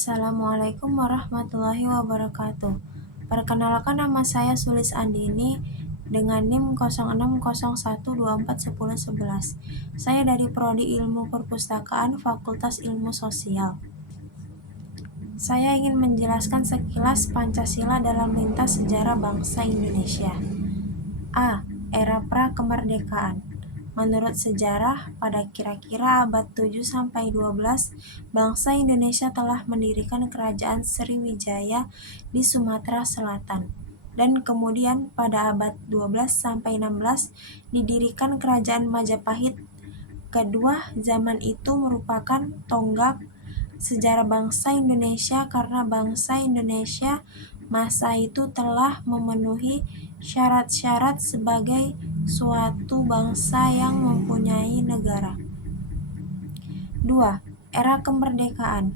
Assalamualaikum warahmatullahi wabarakatuh. Perkenalkan, nama saya Sulis Andini dengan NIM 0601241011. Saya dari Prodi Ilmu Perpustakaan Fakultas Ilmu Sosial. Saya ingin menjelaskan sekilas Pancasila dalam lintas sejarah bangsa Indonesia. A. Era pra-kemerdekaan. Menurut sejarah, pada kira-kira abad 7-12, bangsa Indonesia telah mendirikan kerajaan Sriwijaya di Sumatera Selatan. Dan kemudian pada abad 12-16 didirikan kerajaan Majapahit. Kedua zaman itu merupakan tonggak sejarah bangsa Indonesia karena bangsa Indonesia masa itu telah memenuhi syarat-syarat sebagai suatu bangsa yang mempunyai negara. 2. Era kemerdekaan.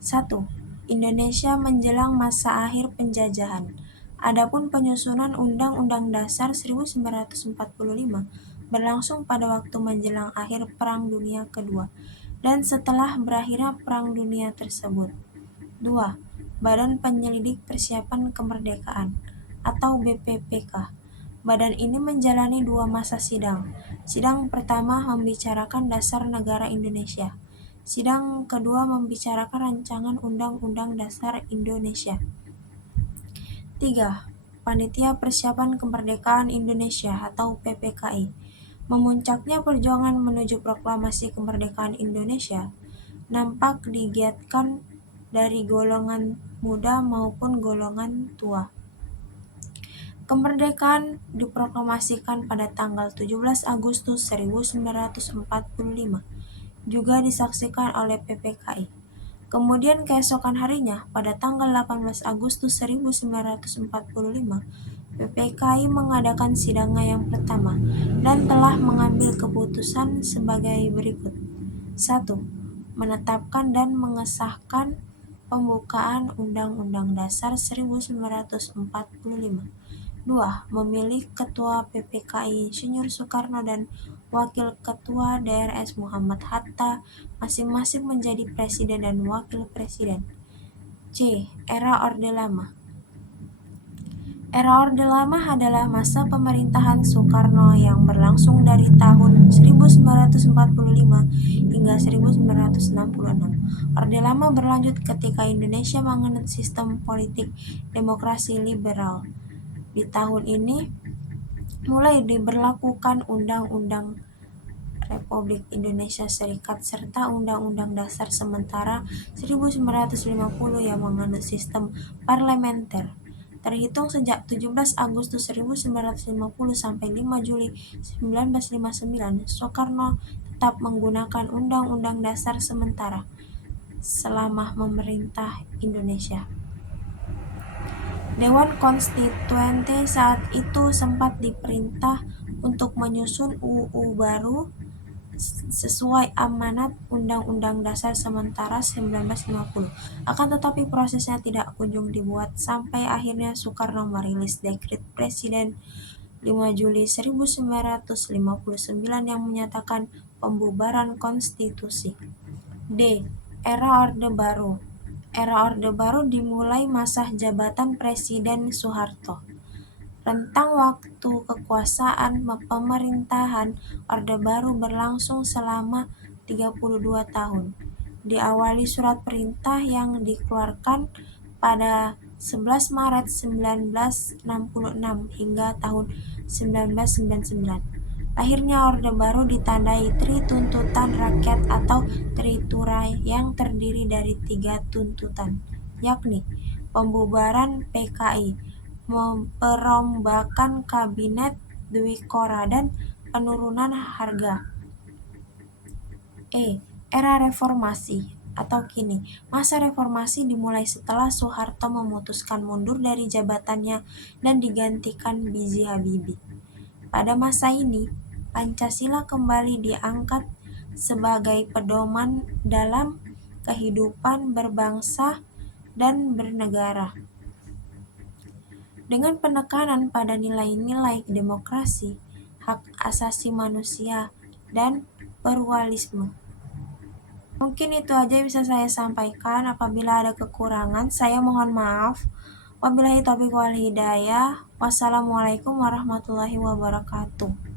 1. Indonesia menjelang masa akhir penjajahan. Adapun penyusunan Undang-Undang Dasar 1945 berlangsung pada waktu menjelang akhir Perang Dunia Kedua dan setelah berakhirnya Perang Dunia tersebut. 2. Badan Penyelidik Persiapan Kemerdekaan atau BPPK. Badan ini menjalani 2 masa sidang. Sidang pertama membicarakan dasar negara Indonesia. Sidang kedua membicarakan rancangan Undang-Undang Dasar Indonesia. 3. Panitia Persiapan Kemerdekaan Indonesia atau PPKI. Memuncaknya perjuangan menuju proklamasi kemerdekaan Indonesia nampak digiatkan dari golongan muda maupun golongan tua. Kemerdekaan diproklamasikan pada tanggal 17 Agustus 1945, juga disaksikan oleh PPKI. Kemudian keesokan harinya, pada tanggal 18 Agustus 1945, PPKI mengadakan sidangnya yang pertama dan telah mengambil keputusan sebagai berikut. 1. Menetapkan dan mengesahkan pembukaan Undang-Undang Dasar 1945. 2. Memilih Ketua PPKI Insinyur Soekarno dan Wakil Ketua DRS Muhammad Hatta masing-masing menjadi Presiden dan Wakil Presiden. C. Era Orde Lama. Era Orde Lama adalah masa pemerintahan Soekarno yang berlangsung dari tahun 1945 hingga 1966. Orde Lama berlanjut ketika Indonesia menganut sistem politik demokrasi liberal. Di tahun ini mulai diberlakukan Undang-Undang Republik Indonesia Serikat serta Undang-Undang Dasar sementara 1950 yang menganut sistem parlementer. Terhitung sejak 17 Agustus 1950 sampai 5 Juli 1959, Soekarno tetap menggunakan Undang-Undang Dasar sementara selama memerintah Indonesia. Dewan Konstituante saat itu sempat diperintah untuk menyusun UU baru sesuai amanat Undang-Undang Dasar sementara 1950. Akan tetapi prosesnya tidak kunjung dibuat sampai akhirnya Soekarno merilis dekret Presiden 5 Juli 1959 yang menyatakan pembubaran konstitusi. D. Era Orde Baru. Era Orde Baru dimulai masa jabatan Presiden Soeharto. Rentang waktu kekuasaan pemerintahan Orde Baru berlangsung selama 32 tahun. Diawali surat perintah yang dikeluarkan pada 11 Maret 1966 hingga tahun 1999. Lahirnya Orde Baru ditandai Tri Tuntutan Rakyat atau Triturai yang terdiri dari 3 tuntutan, yakni pembubaran PKI, perombakan kabinet Dwikora, dan penurunan harga. E. Era Reformasi atau kini. Masa reformasi dimulai setelah Soeharto memutuskan mundur dari jabatannya dan digantikan B.J. Habibie. Pada masa ini, Pancasila kembali diangkat sebagai pedoman dalam kehidupan berbangsa dan bernegara. Dengan penekanan pada nilai-nilai demokrasi, hak asasi manusia, dan pluralisme. Mungkin itu aja yang bisa saya sampaikan. Apabila ada kekurangan, saya mohon maaf. Wabillahi taufiq wal hidayah. Wassalamualaikum warahmatullahi wabarakatuh.